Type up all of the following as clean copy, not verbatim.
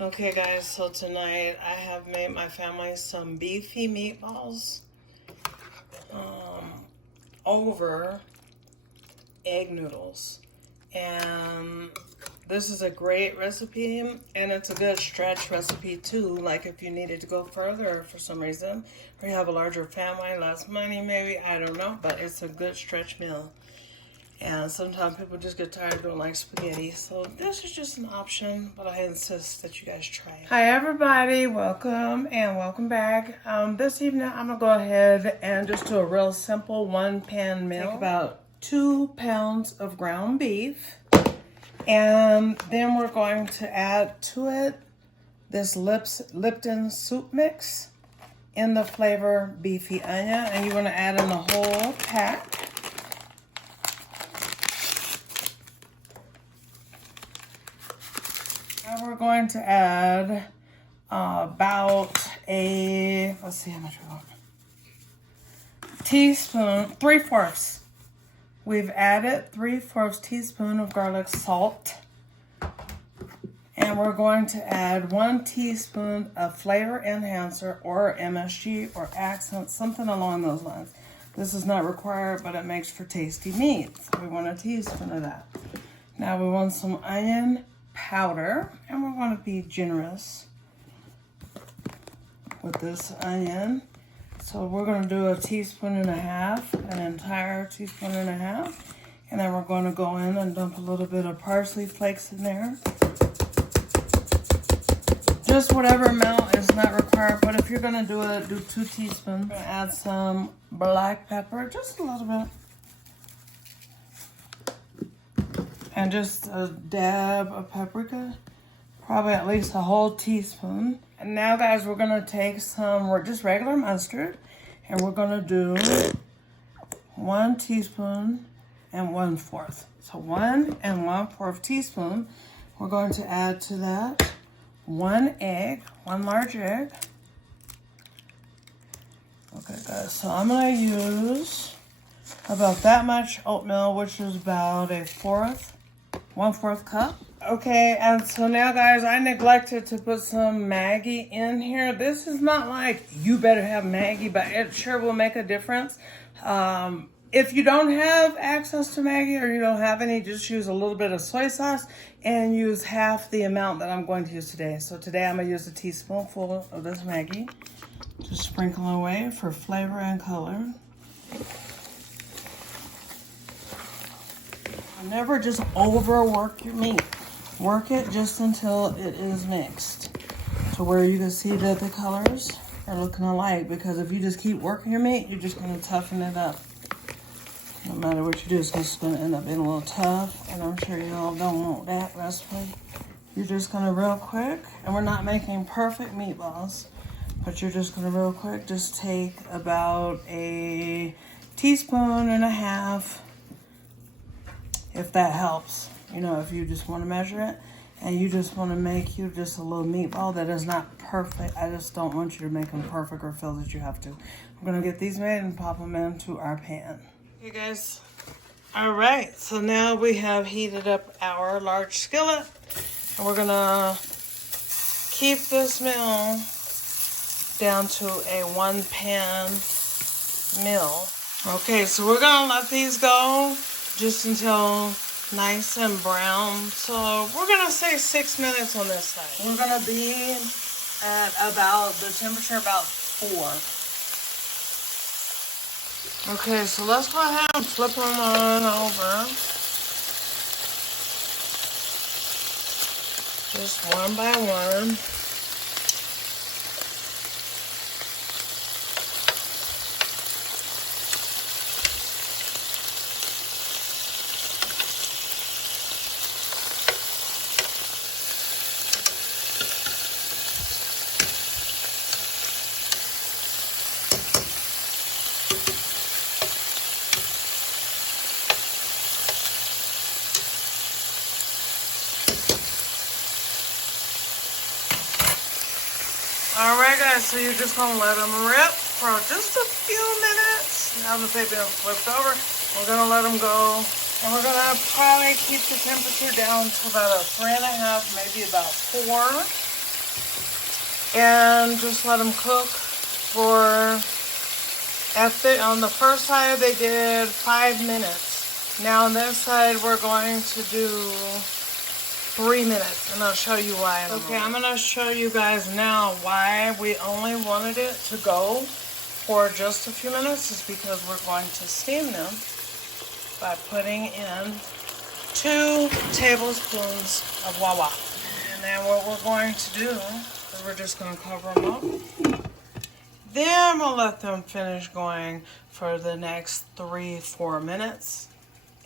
Okay guys, so tonight I have made my family some beefy meatballs over egg noodles. And this is a great recipe, and it's a good stretch recipe too, like if you needed to go further for some reason, or you have a larger family, less money maybe, I don't know, but it's a good stretch meal. And sometimes people just get tired of doing like spaghetti. So this is just an option, but I insist that you guys try it. Hi everybody, welcome and welcome back. This evening I'm gonna go ahead and just do a real simple one pan meal. Take about 2 pounds of ground beef. And then we're going to add to it this Lipton soup mix in the flavor beefy onion. And you're gonna add in the whole pack. And we're going to add about a, let's see how much we want. Teaspoon, 3/4. We've added 3/4 teaspoon of garlic salt. And we're going to add 1 teaspoon of flavor enhancer or MSG or accent, something along those lines. This is not required, but it makes for tasty meat. So we want a teaspoon of that. Now we want some onion powder, and we're going to be generous with this onion. So we're going to do a teaspoon and a half, an entire teaspoon and a half, and then we're going to go in and dump a little bit of parsley flakes in there. Just whatever amount is not required, but if you're going to do it, do 2 teaspoons. Add some black pepper, just a little bit. And just a dab of paprika, probably at least a whole teaspoon. And now guys, we're gonna take some, just regular mustard, and we're gonna do 1 teaspoon and 1/4. So 1 and 1/4 teaspoon. We're going to add to that 1 egg, 1 large egg. Okay guys, so I'm gonna use about that much oatmeal, which is about 1/4 cup. Okay, and so now guys, I neglected to put some Maggi in here. This is not like you better have Maggi, but it sure will make a difference. If you don't have access to Maggi or you don't have any, just use a little bit of soy sauce and use half the amount that I'm going to use today. So today I'm gonna use a teaspoonful of this Maggi. Just sprinkle away for flavor and color. Never just overwork your meat. Work it just until it is mixed to where you can see that the colors are looking alike, because if you just keep working your meat, you're just going to toughen it up. No matter what you do, it's just going to end up being a little tough, and I'm sure you all don't want that recipe. You're just going to real quick, and we're not making perfect meatballs, but you're just going to real quick just take about a teaspoon and a half, if that helps. You know, if you just want to measure it and you just want to make you just a little meatball that is not perfect. I just don't want you to make them perfect or feel that you have to. I'm going to get these made and pop them into our pan. Okay guys, all right, so now we have heated up our large skillet, and we're going to keep this meal down to a 1 pan meal. Okay, so we're going to let these go just until nice and brown. So we're gonna say 6 minutes on this side. We're gonna be at about the temperature about 4. Okay, so let's go ahead and flip them on over. Just one by one. Alright guys, so you're just going to let them rip for just a few minutes. Now that they've been flipped over, we're going to let them go. And we're going to probably keep the temperature down to about a 3.5, maybe about 4. and just let them cook for, on the first side they did 5 minutes. Now on this side we're going to do 3 minutes, and I'll show you why. Okay, I'm gonna show you guys now why we only wanted it to go for just a few minutes. Is because we're going to steam them by putting in 2 tablespoons of Wawa. And then what we're going to do is we're just gonna cover them up. Then we'll let them finish going for the next 3-4 minutes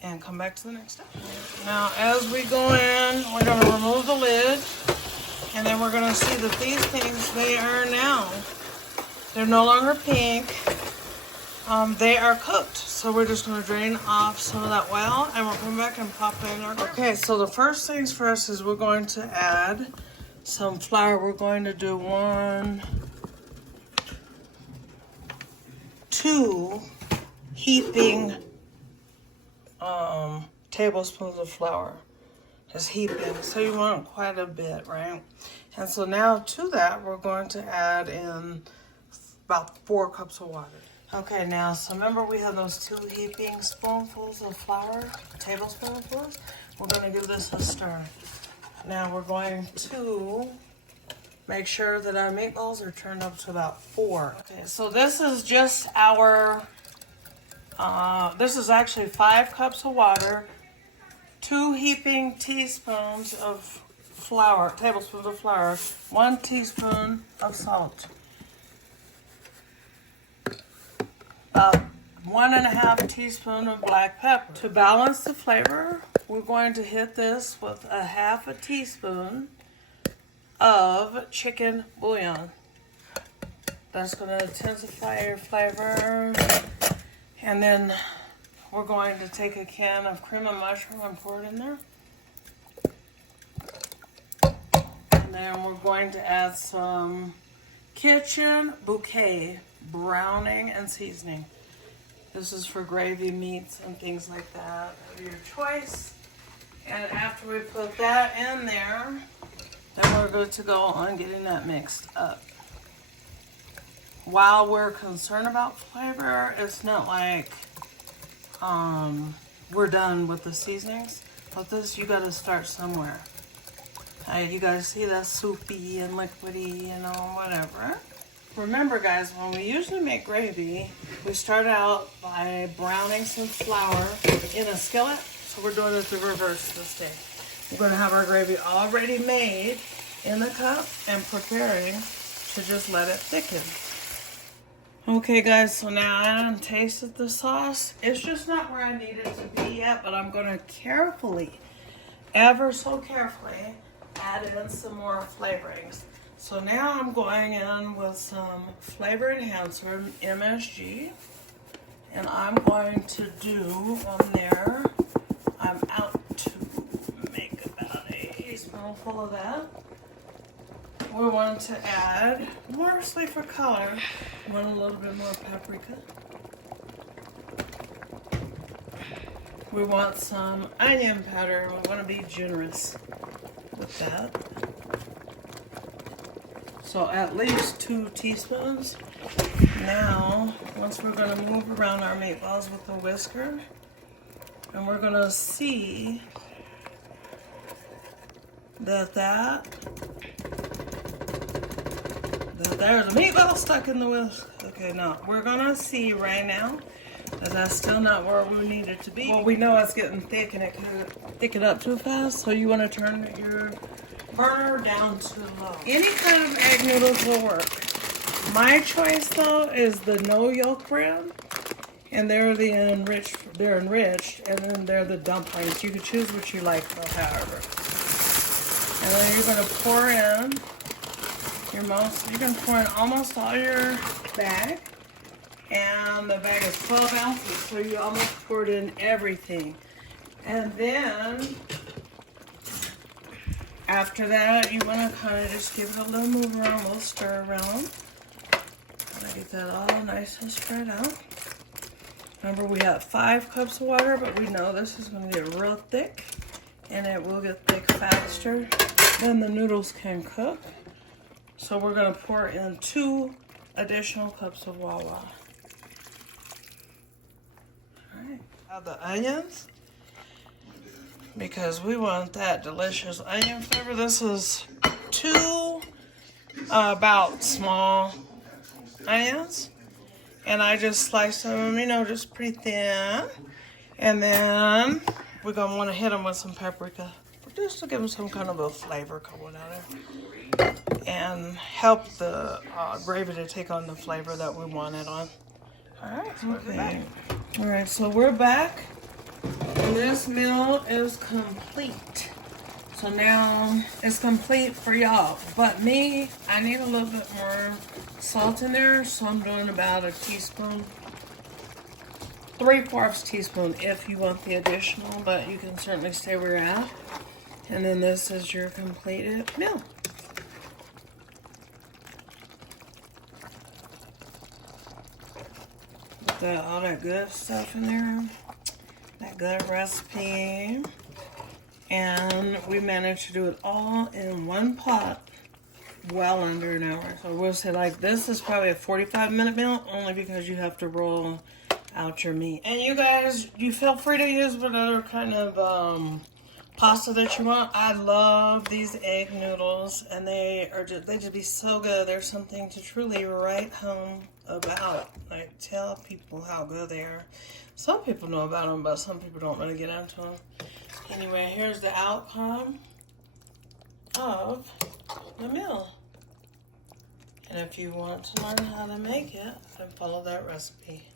and come back to the next step. Now, as we go in, we're going to remove the lid, and then we're going to see that these things, they are now, they're no longer pink. They are cooked. So we're just going to drain off some of that oil, and we'll come back and pop in our ground. Okay, so the first things first is we're going to add some flour. We're going to do 2 heaping tablespoons of flour. Just heaping, so you want quite a bit, right? And so now to that we're going to add in about 4 cups of water. Okay, now so remember we have those 2 heaping spoonfuls of flour, tablespoonfuls. We're going to give this a stir. Now we're going to make sure that our meatballs are turned up to about 4. Okay, so this is just our, this is actually 5 cups of water, 2 heaping teaspoons of flour, tablespoons of flour, 1 teaspoon of salt, 1.5 teaspoon of black pepper. To balance the flavor, we're going to hit this with a 1/2 teaspoon of chicken bouillon. That's going to intensify your flavor. And then we're going to take a can of cream of mushroom and pour it in there. And then we're going to add some kitchen bouquet browning and seasoning. This is for gravy, meats, and things like that of your choice. And after we put that in there, then we're good to go on getting that mixed up. While we're concerned about flavor, it's not like we're done with the seasonings. But this, you gotta start somewhere. You guys see that soupy and liquidy, you know, whatever. Remember guys, when we usually make gravy, we start out by browning some flour in a skillet. So we're doing it the reverse this day. We're going to have our gravy already made in the cup and preparing to just let it thicken. Okay guys, so now I done tasted the sauce. It's just not where I need it to be yet, but I'm going to carefully, ever so carefully, add in some more flavorings. So now I'm going in with some flavor enhancer, MSG, and I'm going to do on there, I'm out to make about a spoonful of that. We want to add, mostly for color, we want a little bit more paprika. We want some onion powder. We want to be generous with that. So at least 2 teaspoons. Now, once we're going to move around our meatballs with a whisker, and we're going to see that there's a meatball stuck in the whisk. Okay, no, we're going to see right now that that's still not where we need it to be. Well, we know it's getting thick and it could thicken up too fast, so you want to turn your burner down to low. Any kind of egg noodles will work. My choice though is the no yolk brand, and they're enriched, and then they're the dumplings. You can choose what you like though, however. And then you're gonna pour in you can pour in almost all your bag, and the bag is 12 ounces, so you almost poured in everything. And then after that, you want to kind of just give it a little move around, a little stir around. Get that all nice and spread out. Remember, we have 5 cups of water, but we know this is going to get real thick, and it will get thick faster than the noodles can cook. So we're gonna pour in 2 additional cups of Wawa. All right, add the onions because we want that delicious onion flavor. This is 2 about small onions, and I just slice them, you know, just pretty thin. And then we're gonna want to hit them with some paprika, just to give them some kind of a flavor coming out of it, and help the gravy to take on the flavor that we want it on. All right, okay. All right, so we're back, and this meal is complete. So now it's complete for y'all, but me, I need a little bit more salt in there, so I'm doing about a teaspoon, 3/4 teaspoon if you want the additional, but you can certainly stay where you're at. And then this is your completed meal. Got all that good stuff in there, that good recipe. And we managed to do it all in one pot, well under an hour. So we'll say like this is probably a 45-minute meal, only because you have to roll out your meat. And you guys, you feel free to use whatever kind of pasta that you want. I love these egg noodles, and they just be so good. There's something to truly write home about. Like, tell people how good they are. Some people know about them, but some people don't really get into them. Anyway, here's the outcome of the meal. And if you want to learn how to make it, then follow that recipe.